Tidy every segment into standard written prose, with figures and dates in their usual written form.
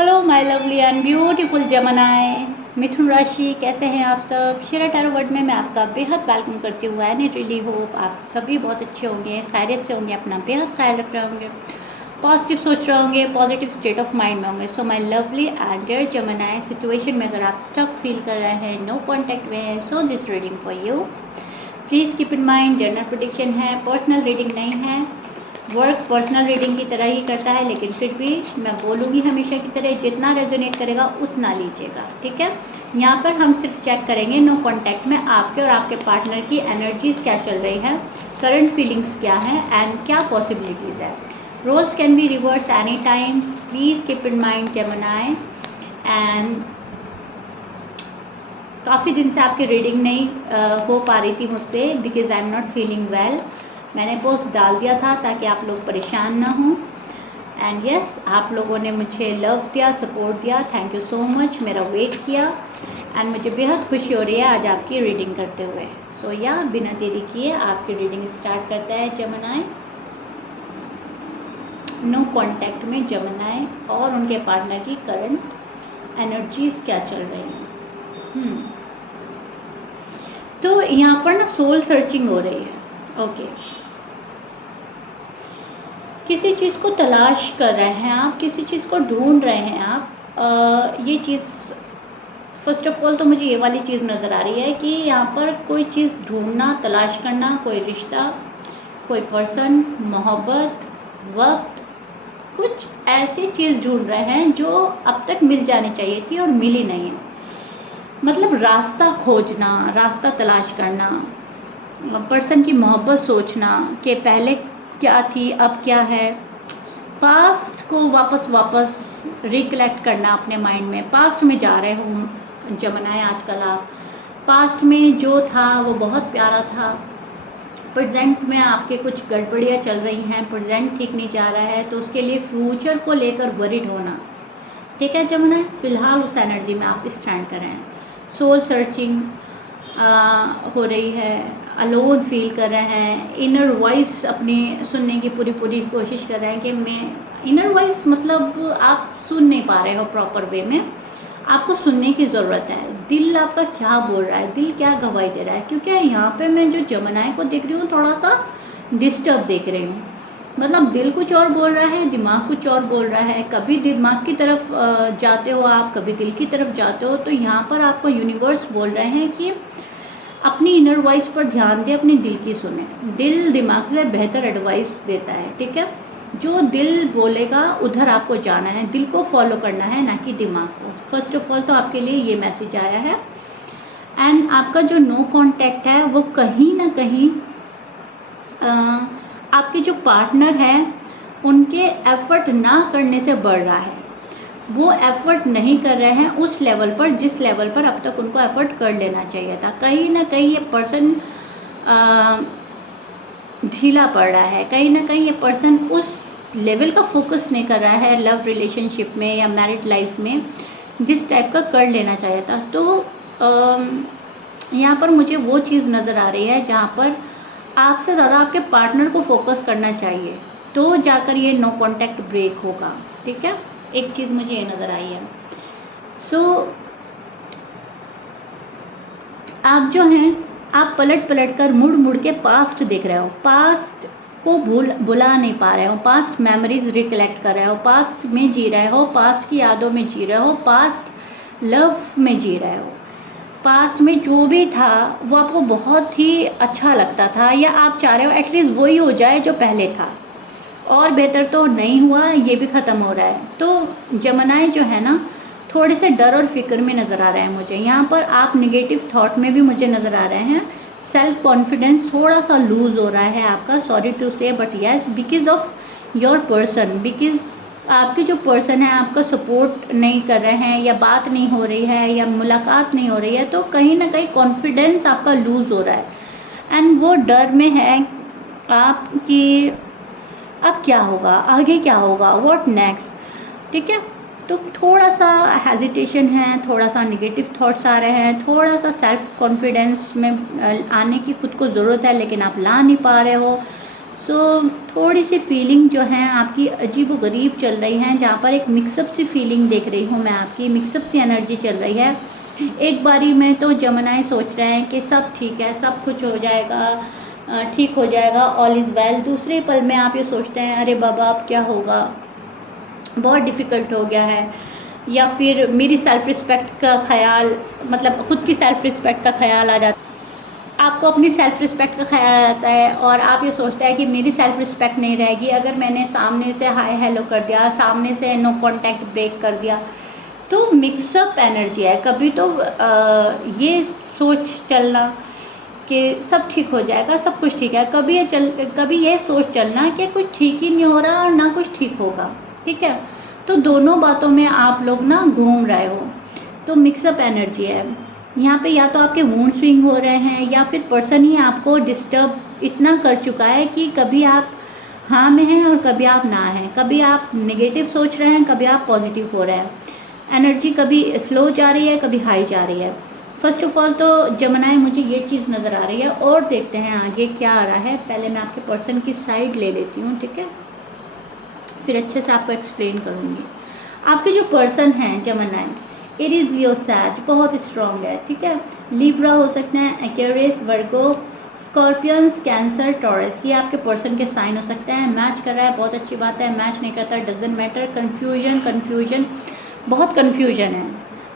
Hello my lovely and beautiful Gemini, मिथुन राशि, कैसे हैं आप सब। शेरा टैरो वर्ड में मैं आपका बेहद वेलकम करती हूँ एंड इट रियली होप आप सभी बहुत अच्छे होंगे, खैरियत से होंगे, अपना बेहद ख्याल रख रहे होंगे, पॉजिटिव सोच रहे होंगे, पॉजिटिव स्टेट ऑफ माइंड में होंगे। So my lovely and dear Gemini, situation में अगर आप स्टक फील कर रहे हैं, नो कॉन्टैक्ट में हैं, so this reading for you. Please keep in mind general prediction है, पर्सनल रीडिंग नहीं है। वर्क पर्सनल रीडिंग की तरह ही करता है, लेकिन फिर भी मैं बोलूँगी हमेशा की तरह, जितना रेजोनेट करेगा उतना लीजिएगा, ठीक है। यहाँ पर हम सिर्फ चेक करेंगे नो कॉन्टैक्ट में आपके और आपके पार्टनर की एनर्जीज क्या चल रही हैं, करंट फीलिंग्स क्या हैं एंड क्या पॉसिबिलिटीज़ है। Roles can be reverse any time, please keep in mind Gemini. And काफ़ी दिन से आपकी रीडिंग नहीं हो पा रही थी मुझसे, because I am not feeling well. मैंने पोस्ट डाल दिया था ताकि आप लोग परेशान ना हों। एंड यस, आप लोगों ने मुझे लव दिया, सपोर्ट दिया, थैंक यू सो मच। मेरा वेट किया एंड मुझे बेहद खुशी हो रही है आज आपकी रीडिंग करते हुए। सो या बिना देरी किए आपकी रीडिंग स्टार्ट करता है जेमिनी। नो कॉन्टैक्ट में जेमिनी और उनके पार्टनर की करंट एनर्जीज क्या चल रही हैं। तो यहाँ पर ना सोल सर्चिंग हो रही है। ओके, किसी चीज़ को तलाश कर रहे हैं आप, किसी चीज़ को ढूंढ रहे हैं आप। ये चीज़ फर्स्ट ऑफ ऑल तो मुझे ये वाली चीज़ नज़र आ रही है कि यहाँ पर कोई चीज़ ढूंढना, तलाश करना, कोई रिश्ता, कोई पर्सन, मोहब्बत, वक्त, कुछ ऐसी चीज़ ढूंढ रहे हैं जो अब तक मिल जानी चाहिए थी और मिली नहीं है। मतलब रास्ता खोजना, रास्ता तलाश करना, पर्सन की मोहब्बत सोचना कि पहले क्या थी अब क्या है, पास्ट को वापस रिकलेक्ट करना अपने माइंड में। पास्ट में जा रहे हो जेमिनी आजकल आप, पास्ट में जो था वो बहुत प्यारा था, प्रेजेंट में आपके कुछ गड़बड़ियाँ चल रही हैं, प्रेजेंट ठीक नहीं जा रहा है, तो उसके लिए फ्यूचर को लेकर वरीड होना, ठीक है जेमिनी। फिलहाल उस एनर्जी में आप स्टैंड कर रहे हैं। सोल सर्चिंग हो रही है, अलोन फील कर रहे हैं, इनर वॉइस अपनी सुनने की पूरी कोशिश कर रहे हैं कि मैं, इनर वॉइस मतलब आप सुन नहीं पा रहे हो प्रॉपर वे में, आपको सुनने की ज़रूरत है। दिल आपका क्या बोल रहा है, दिल क्या गवाही दे रहा है, क्योंकि यहाँ पे मैं जो जेमिनी को देख रही हूँ थोड़ा सा डिस्टर्ब देख रही हूँ। मतलब दिल कुछ और बोल रहा है, दिमाग कुछ और बोल रहा है। कभी दिमाग की तरफ जाते हो आप, कभी दिल की तरफ जाते हो। तो यहाँ पर आपको यूनिवर्स बोल रहे हैं कि अपनी इनर वॉइस पर ध्यान दें, अपने दिल की सुने। दिल दिमाग से बेहतर एडवाइस देता है, ठीक है। जो दिल बोलेगा उधर आपको जाना है, दिल को फॉलो करना है, ना कि दिमाग को। फर्स्ट ऑफ ऑल तो आपके लिए ये मैसेज आया है। एंड आपका जो नो कॉन्टैक्ट है वो कहीं ना कहीं आपके जो पार्टनर हैं उनके एफर्ट ना करने से बढ़ रहा है। वो एफर्ट नहीं कर रहे हैं उस लेवल पर जिस लेवल पर अब तक उनको एफर्ट कर लेना चाहिए था। कहीं ना कहीं ये पर्सन ढीला पड़ रहा है, कहीं ना कहीं ये पर्सन उस लेवल का फोकस नहीं कर रहा है लव रिलेशनशिप में या मैरिड लाइफ में जिस टाइप का कर लेना चाहिए था। तो यहाँ पर मुझे वो चीज़ नज़र आ रही है जहाँ पर आपसे ज़्यादा आपके पार्टनर को फोकस करना चाहिए, तो जाकर ये नो कॉन्टैक्ट ब्रेक होगा, ठीक है। एक चीज़ मुझे ये नज़र आई है। सो आप जो हैं, आप पलट कर मुड़ के पास्ट देख रहे हो, पास्ट को बुला नहीं पा रहे हो, पास्ट मेमोरीज रिकलेक्ट कर रहे हो, पास्ट में जी रहे हो, पास्ट की यादों में जी रहे हो, पास्ट लव में जी रहे हो। पास्ट में जो भी था वो आपको बहुत ही अच्छा लगता था, या आप चाह रहे हो एटलीस्ट वही हो जाए जो पहले था, और बेहतर तो नहीं हुआ, ये भी ख़त्म हो रहा है। तो जेमिनी जो है ना, थोड़े से डर और फिक्र में नज़र आ रहे हैं मुझे। यहाँ पर आप निगेटिव थॉट में भी मुझे नज़र आ रहे हैं। सेल्फ कॉन्फिडेंस थोड़ा सा लूज़ हो रहा है आपका, सॉरी टू से, but yes, because of your person, because आपके जो पर्सन है आपका सपोर्ट नहीं कर रहे हैं, या बात नहीं हो रही है, या मुलाकात नहीं हो रही है, तो कहीं ना कहीं कॉन्फिडेंस आपका लूज़ हो रहा है। एंड वो डर में है आप कि अब क्या होगा, आगे क्या होगा, व्हाट नेक्स्ट, ठीक है। तो थोड़ा सा हेजिटेशन है, थोड़ा सा निगेटिव थॉट्स आ रहे हैं, थोड़ा सा सेल्फ कॉन्फिडेंस में आने की खुद को ज़रूरत है, लेकिन आप ला नहीं पा रहे हो। सो थोड़ी सी फीलिंग जो है आपकी अजीब व गरीब चल रही है, जहाँ पर एक मिक्सअप सी फीलिंग देख रही हूँ मैं, आपकी मिक्सअप सी एनर्जी चल रही है। एक बारी में तो जमनाई सोच रहे हैं कि सब ठीक है, सब कुछ हो जाएगा, ठीक हो जाएगा, ऑल इज़ वेल। दूसरे पल में आप ये सोचते हैं अरे बाबा अब क्या होगा, बहुत डिफ़िकल्ट हो गया है, या फिर मेरी सेल्फ़ रिस्पेक्ट का ख्याल, मतलब खुद की सेल्फ़ रिस्पेक्ट का ख्याल आ जाता है। आपको अपनी सेल्फ़ रिस्पेक्ट का ख्याल आ जाता है और आप ये सोचते हैं कि मेरी सेल्फ़ रिस्पेक्ट नहीं रहेगी अगर मैंने सामने से हाय हेलो कर दिया, सामने से नो कॉन्टैक्ट ब्रेक कर दिया। तो मिक्सअप एनर्जी है। कभी तो ये सोच चलना कि सब ठीक हो जाएगा, सब कुछ ठीक है, कभी ये सोच चलना कि कुछ ठीक ही नहीं हो रहा और ना कुछ ठीक होगा, ठीक है। तो दोनों बातों में आप लोग ना घूम रहे हो, तो मिक्सअप एनर्जी है यहाँ पे। या तो आपके मूड स्विंग हो रहे हैं या फिर पर्सन ही आपको डिस्टर्ब इतना कर चुका है कि कभी आप हाँ में हैं और कभी आप ना हैं, कभी आप नेगेटिव सोच रहे हैं, कभी आप पॉजिटिव हो रहे हैं। एनर्जी कभी स्लो जा रही है, कभी हाई जा रही है। फर्स्ट ऑफ ऑल तो जमनाई मुझे ये चीज़ नज़र आ रही है, और देखते हैं आगे क्या आ रहा है। पहले मैं आपके पर्सन की साइड ले लेती हूँ, ठीक है, फिर अच्छे से आपको एक्सप्लेन करूँगी। आपके जो पर्सन हैं जमनाई, एरीज, लियो, सैज, बहुत स्ट्रॉन्ग है, ठीक है। लिब्रा हो सकते हैं, एक्वेरियस, वर्गो, स्कॉर्पियंस, कैंसर, टॉरस, ये आपके पर्सन के साइन हो सकते हैं। मैच कर रहा है, बहुत अच्छी बात है। मैच नहीं करता, डजेंट मैटर। कन्फ्यूजन, बहुत कन्फ्यूजन है।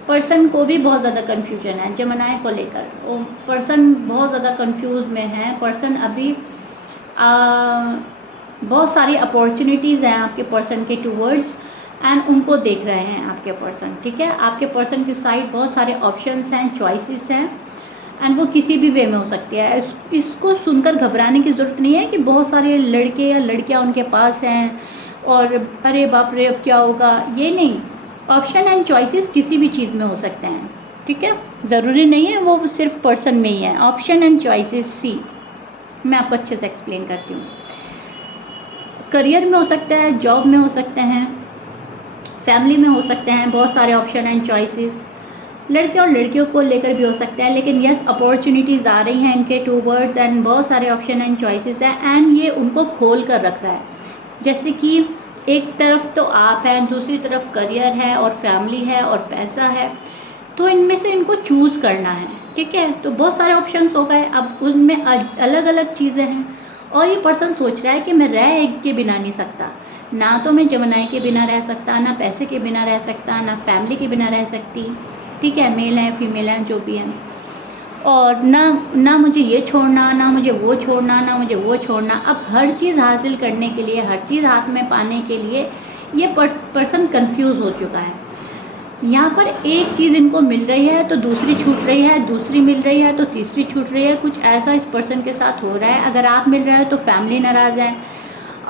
पर्सन को भी बहुत ज़्यादा कन्फ्यूजन है जमनाई को लेकर। वो पर्सन बहुत ज़्यादा कन्फ्यूज में है। पर्सन अभी बहुत सारी अपॉर्चुनिटीज़ हैं आपके पर्सन के टूवर्ड्स, एंड उनको देख रहे हैं आपके पर्सन, ठीक है। आपके पर्सन की साइड बहुत सारे ऑप्शंस हैं, चॉइसेस हैं, एंड वो किसी भी वे में हो सकती है। इसको सुनकर घबराने की ज़रूरत नहीं है कि बहुत सारे लड़के या लड़कियां उनके पास हैं और अरे बाप रे अब क्या होगा, ये नहीं। ऑप्शन एंड चॉइसेस किसी भी चीज़ में हो सकते हैं, ठीक है। ज़रूरी नहीं है वो सिर्फ पर्सन में ही है। ऑप्शन एंड चॉइसेस सी, मैं आपको अच्छे से एक्सप्लेन करती हूँ। करियर में हो सकता है, जॉब में हो सकते हैं, फैमिली में हो सकते हैं, बहुत सारे ऑप्शन एंड चॉइसेस। लड़के और लड़कियों को लेकर भी हो सकता है, लेकिन यस अपॉर्चुनिटीज़ आ रही हैं इनके टूवर्ड्स, एंड बहुत सारे ऑप्शन एंड चॉइसेस हैं, एंड ये उनको खोल कर रख रहा है। जैसे कि एक तरफ तो आप हैं, दूसरी तरफ करियर है और फैमिली है और पैसा है, तो इनमें से इनको चूज़ करना है, ठीक है। तो बहुत सारे ऑप्शंस हो गए, अब उनमें अलग अलग चीज़ें हैं, और ये पर्सन सोच रहा है कि मैं रह एक के बिना नहीं सकता, ना तो मैं जमनाई के बिना रह सकता, ना पैसे के बिना रह सकता, ना फैमिली के बिना रह सकती, ठीक है। मेल हैं, फीमेल हैं, जो भी हैं, और ना मुझे ये छोड़ना, ना मुझे वो छोड़ना, ना मुझे वो छोड़ना। अब हर चीज़ हासिल करने के लिए, हर चीज़ हाथ में पाने के लिए ये पर्सन कंफ्यूज हो चुका है। यहाँ पर एक चीज़ इनको मिल रही है तो दूसरी छूट रही है, दूसरी मिल रही है तो तीसरी छूट रही है। कुछ ऐसा इस पर्सन के साथ हो रहा है। अगर आप मिल रहे हो तो फैमिली नाराज़ है,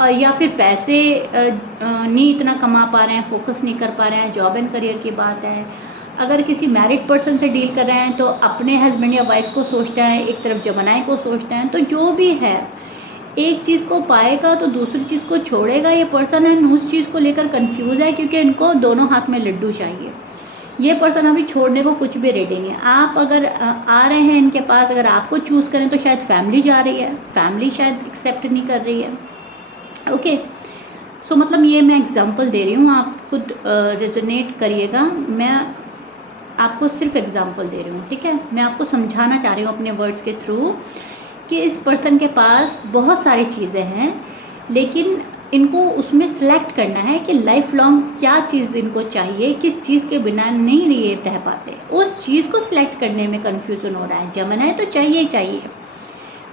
और या फिर पैसे नहीं इतना कमा पा रहे हैं, फोकस नहीं कर पा रहे हैं, जॉब एंड करियर की बात है। अगर किसी मैरिड पर्सन से डील कर रहे हैं तो अपने हस्बैंड या वाइफ को सोचते हैं, एक तरफ जमनाई को सोचते हैं। तो जो भी है, एक चीज़ को पाएगा तो दूसरी चीज़ को छोड़ेगा ये पर्सन, एंड उस चीज़ को लेकर कंफ्यूज है, क्योंकि इनको दोनों हाथ में लड्डू चाहिए। ये पर्सन अभी छोड़ने को कुछ भी रेडी नहीं है। आप अगर आ रहे हैं इनके पास, अगर आपको चूज़ करें तो शायद फैमिली जा रही है, फैमिली शायद एक्सेप्ट नहीं कर रही है, ओके। सो मतलब ये मैं एग्जांपल दे रही हूँ, आप खुद रेजोनेट करिएगा। मैं आपको सिर्फ एग्जांपल दे रही हूँ, ठीक है। मैं आपको समझाना चाह रही हूँ अपने वर्ड्स के थ्रू कि इस पर्सन के पास बहुत सारी चीज़ें हैं, लेकिन इनको उसमें सेलेक्ट करना है कि लाइफ लॉन्ग क्या चीज़ इनको चाहिए, किस चीज़ के बिना नहीं ये रह पाते। उस चीज़ को सिलेक्ट करने में कन्फ्यूज़न हो रहा है। जमनाई तो चाहिए ही चाहिए,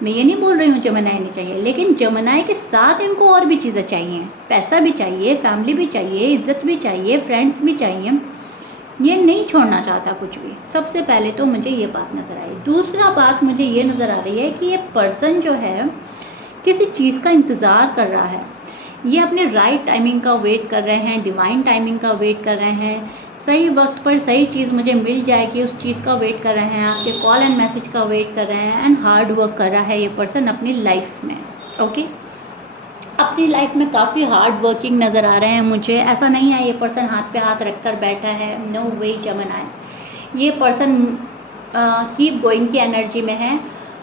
मैं ये नहीं बोल रही हूँ जमनाई नहीं चाहिए, लेकिन जमनाई के साथ इनको और भी चीज़ें चाहिए। पैसा भी चाहिए, फैमिली भी चाहिए, इज्जत भी चाहिए, फ्रेंड्स भी चाहिए। ये नहीं छोड़ना चाहता कुछ भी। सबसे पहले तो मुझे ये बात नज़र आई। दूसरा बात मुझे ये नज़र आ रही है कि ये पर्सन जो है किसी चीज़ का इंतज़ार कर रहा है। ये अपने राइट टाइमिंग का वेट कर रहे हैं, डिवाइन टाइमिंग का वेट कर रहे हैं, सही वक्त पर सही चीज़ मुझे मिल जाएगी उस चीज़ का वेट कर रहे हैं, आपके कॉल एंड मैसेज का वेट कर रहे हैं, एंड हार्ड वर्क कर रहा है ये पर्सन अपनी लाइफ में, ओके। अपनी लाइफ में काफ़ी हार्ड वर्किंग नज़र आ रहे हैं मुझे। ऐसा नहीं है ये पर्सन हाथ पे हाथ रख कर बैठा है, नो वे जमनाई। ये पर्सन कीप गोइंग की एनर्जी में है,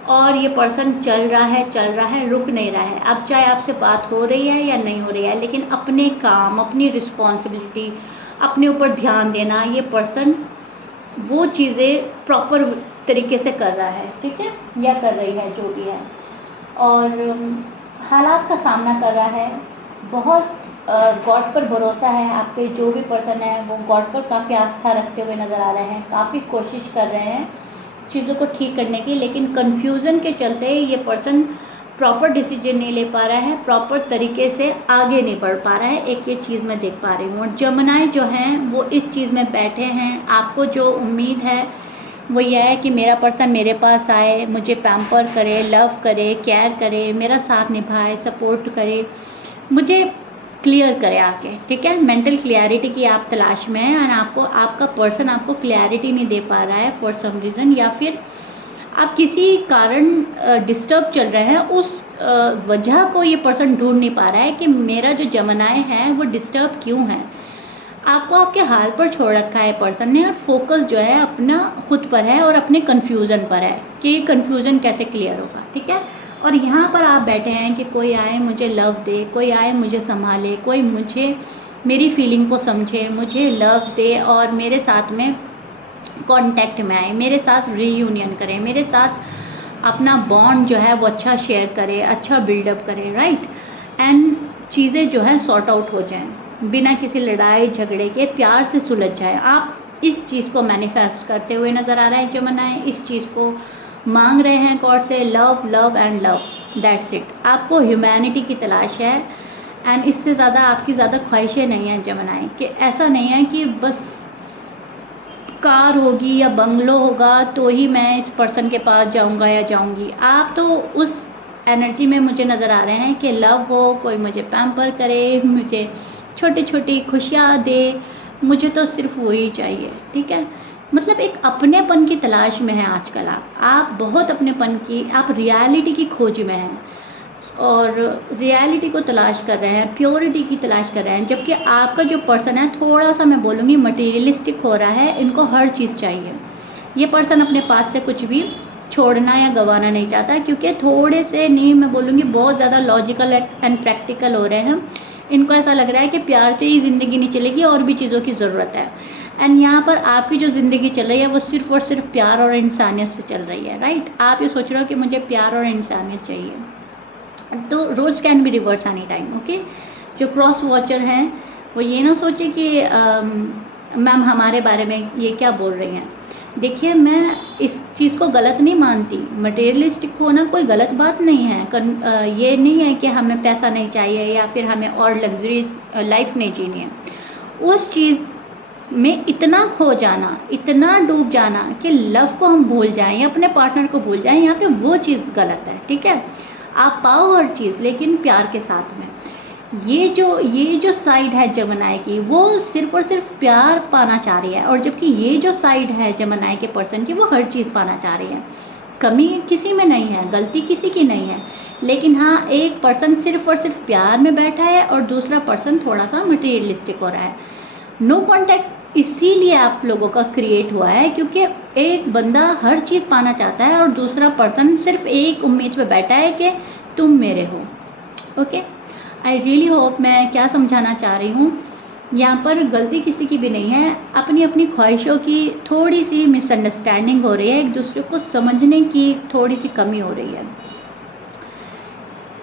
और ये पर्सन चल रहा है, रुक नहीं रहा है। अब चाहे आपसे बात हो रही है या नहीं हो रही है, लेकिन अपने काम, अपनी रिस्पॉन्सिबिलिटी, अपने ऊपर ध्यान देना, ये पर्सन वो चीज़ें प्रॉपर तरीके से कर रहा है, ठीक है, या कर रही है, जो भी है। और हालात का सामना कर रहा है, बहुत गॉड पर भरोसा है। आपके जो भी पर्सन है वो गॉड पर काफ़ी आस्था रखते हुए नज़र आ रहे हैं, काफ़ी कोशिश कर रहे हैं चीज़ों को ठीक करने की, लेकिन कन्फ्यूज़न के चलते ये पर्सन प्रॉपर डिसीजन नहीं ले पा रहा है, प्रॉपर तरीके से आगे नहीं बढ़ पा रहा है। एक ये चीज़ मैं देख पा रही हूँ। और जमनाई जो हैं वो इस चीज़ में बैठे हैं। आपको जो उम्मीद है वो यह है कि मेरा पर्सन मेरे पास आए, मुझे पैम्पर करे, लव करे, केयर करे, मेरा साथ निभाए, सपोर्ट करे, मुझे क्लियर करे आके, ठीक है। मेंटल क्लियरिटी की आप तलाश में हैं और आपको आपका पर्सन आपको क्लियरिटी नहीं दे पा रहा है फॉर सम रीज़न, या फिर आप किसी कारण डिस्टर्ब चल रहे हैं। उस वजह को ये पर्सन ढूंढ नहीं पा रहा है कि मेरा जो जमनाए है वो डिस्टर्ब क्यों है। आपको आपके हाल पर छोड़ रखा है पर्सन ने, और फोकस जो है अपना खुद पर है और अपने कन्फ्यूज़न पर है कि ये कन्फ्यूज़न कैसे क्लियर होगा, ठीक है। और यहाँ पर आप बैठे हैं कि कोई आए मुझे लव दे, कोई आए मुझे संभाले, कोई मुझे मेरी फीलिंग को समझे, मुझे लव दे और मेरे साथ में कांटेक्ट में आए, मेरे साथ रीयूनियन करे, मेरे साथ अपना बॉन्ड जो है वो अच्छा शेयर करे, अच्छा बिल्डअप करे, राइट। एंड चीज़ें जो है सॉर्ट आउट हो जाएं, बिना किसी लड़ाई झगड़े के प्यार से सुलझ जाए। आप इस चीज़ को मैनिफेस्ट करते हुए नज़र आ रहा है जमनाए, इस चीज़ को मांग रहे हैं गॉड से, love love and love, that's it. आपको ह्यूमैनिटी की तलाश है एंड इससे ज़्यादा आपकी ज़्यादा ख्वाहिशें नहीं हैं जमनाए, कि ऐसा नहीं है कि बस कार होगी या बंगलो होगा तो ही मैं इस पर्सन के पास जाऊंगा या जाऊंगी। आप तो उस एनर्जी में मुझे नज़र आ रहे हैं कि लव हो, कोई मुझे पैम्पर करे, मुझे छोटी छोटी खुशियाँ दे, मुझे तो सिर्फ वही चाहिए, ठीक है। मतलब एक अपनेपन की तलाश में है आजकल आप बहुत अपनेपन की, आप रियलिटी की खोज में हैं और रियलिटी को तलाश कर रहे हैं, प्योरिटी की तलाश कर रहे हैं। जबकि आपका जो पर्सन है थोड़ा सा मैं बोलूँगी मटीरियलिस्टिक हो रहा है, इनको हर चीज़ चाहिए। ये पर्सन अपने पास से कुछ भी छोड़ना या गंवाना नहीं चाहता, क्योंकि थोड़े से नहीं मैं बोलूँगी बहुत ज़्यादा लॉजिकल एंड प्रैक्टिकल हो रहे हैं। इनको ऐसा लग रहा है कि प्यार से ही ज़िंदगी नहीं चलेगी और भी चीज़ों की ज़रूरत है। एंड यहाँ पर आपकी जो ज़िंदगी चल रही है वो सिर्फ और सिर्फ प्यार और इंसानियत से चल रही है, राइट। आप ये सोच रहे हो कि मुझे प्यार और इंसानियत चाहिए, तो roles can be reverse any time, okay. जो क्रॉस वॉचर हैं वो ये ना सोचे कि मैम हमारे बारे में ये क्या बोल रही हैं। देखिए, मैं इस चीज़ को गलत नहीं मानती, मटेरियलिस्टिक होना कोई गलत बात नहीं है। ये नहीं है कि हमें पैसा नहीं चाहिए या फिर हमें और लग्जरीज लाइफ नहीं जीनी है। उस चीज़ में इतना खो जाना, इतना डूब जाना कि लव को हम भूल जाएं या अपने पार्टनर को भूल जाएं, यहाँ पे वो चीज़ गलत है, ठीक है। आप पाओ हर चीज़ लेकिन प्यार के साथ में। ये जो साइड है जमनाई की वो सिर्फ और सिर्फ प्यार पाना चाह रही है, और जबकि ये जो साइड है जमनाई के पर्सन की वो हर चीज़ पाना चाह रही है। कमी किसी में नहीं है, गलती किसी की नहीं है, लेकिन हाँ एक पर्सन सिर्फ और सिर्फ प्यार में बैठा है और दूसरा पर्सन थोड़ा सा मटीरियलिस्टिक हो रहा है। नो कॉन्टेक्ट इसीलिए आप लोगों का क्रिएट हुआ है, क्योंकि एक बंदा हर चीज़ पाना चाहता है और दूसरा पर्सन सिर्फ एक उम्मीद पे बैठा है कि तुम मेरे हो, ओके। आई रियली होप मैं क्या समझाना चाह रही हूँ, यहाँ पर गलती किसी की भी नहीं है, अपनी अपनी ख्वाहिशों की थोड़ी सी मिसअंडरस्टैंडिंग हो रही है, एक दूसरे को समझने की थोड़ी सी कमी हो रही है।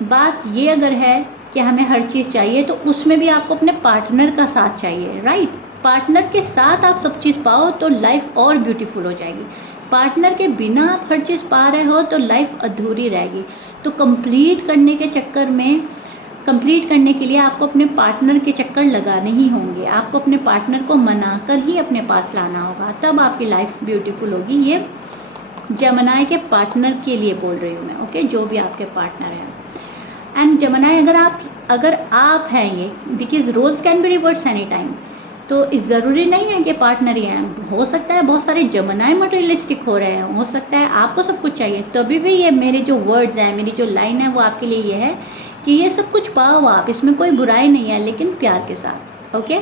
बात ये अगर है कि हमें हर चीज़ चाहिए तो उसमें भी आपको अपने पार्टनर का साथ चाहिए, राइट। पार्टनर के साथ आप सब चीज़ पाओ तो लाइफ और ब्यूटीफुल हो जाएगी। पार्टनर के बिना आप हर चीज़ पा रहे हो तो लाइफ अधूरी रहेगी। तो कंप्लीट करने के चक्कर में, कंप्लीट करने के लिए आपको अपने पार्टनर के चक्कर लगाने ही होंगे, आपको अपने पार्टनर को मना कर ही अपने पास लाना होगा, तब आपकी लाइफ ब्यूटीफुल होगी। ये जमनाई के पार्टनर के लिए बोल रही हूँ मैं, ओके, जो भी आपके पार्टनर हैं। एंड जमनाई अगर आप हैं ये, because roles can be reverse any time, तो ज़रूरी नहीं है कि पार्टनर ही हैं। हो सकता है बहुत सारे जमनाई मटेरियलिस्टिक हो रहे हैं, हो सकता है आपको सब कुछ चाहिए, तभी भी ये मेरे जो वर्ड्स हैं, मेरी जो लाइन है वो आपके लिए ये है कि ये सब कुछ पाओ आप, इसमें कोई बुराई नहीं है, लेकिन प्यार के साथ, ओके।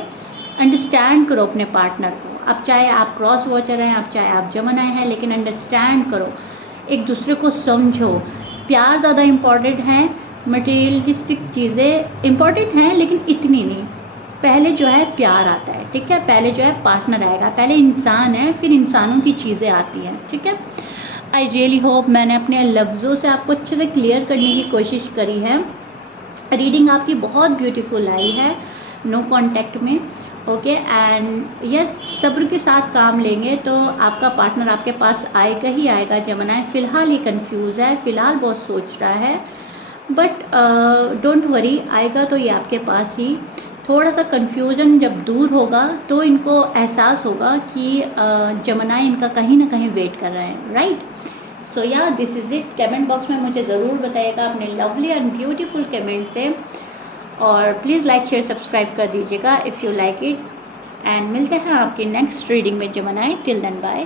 अंडरस्टैंड करो अपने पार्टनर को। अब चाहे आप क्रॉस वॉचर हैं, अब चाहे आप जमनाई हैं, लेकिन अंडरस्टैंड करो एक दूसरे को समझो। प्यार ज़्यादा इम्पॉर्टेंट है, मटेरियलिस्टिक चीज़ें इम्पॉर्टेंट हैं लेकिन इतनी नहीं। पहले जो है प्यार आता है, ठीक है, पहले जो है पार्टनर आएगा, पहले इंसान है, फिर इंसानों की चीज़ें आती हैं, ठीक है। आई रियली होप मैंने अपने लफ्ज़ों से आपको अच्छे से क्लियर करने की कोशिश करी है। रीडिंग आपकी बहुत ब्यूटीफुल आई है नो कॉन्टैक्ट में, ओके। एंड यस, सब्र के साथ काम लेंगे तो आपका पार्टनर आपके पास आएगा ही आएगा। जमुनाएं फ़िलहाल ये कंफ्यूज है, फ़िलहाल बहुत सोच रहा है, बट डोंट वरी, आएगा तो ये आपके पास ही। थोड़ा सा कन्फ्यूजन जब दूर होगा तो इनको एहसास होगा कि जमुनाएं इनका कहीं ना कहीं वेट कर रहे हैं, राइट। सो या this is it. Comment box में मुझे ज़रूर बताइएगा अपने लवली एंड ब्यूटीफुल कमेंट से, और प्लीज़ लाइक शेयर सब्सक्राइब कर दीजिएगा if you like it. And मिलते हैं आपकी नेक्स्ट रीडिंग में जमुनाएं। Till then bye.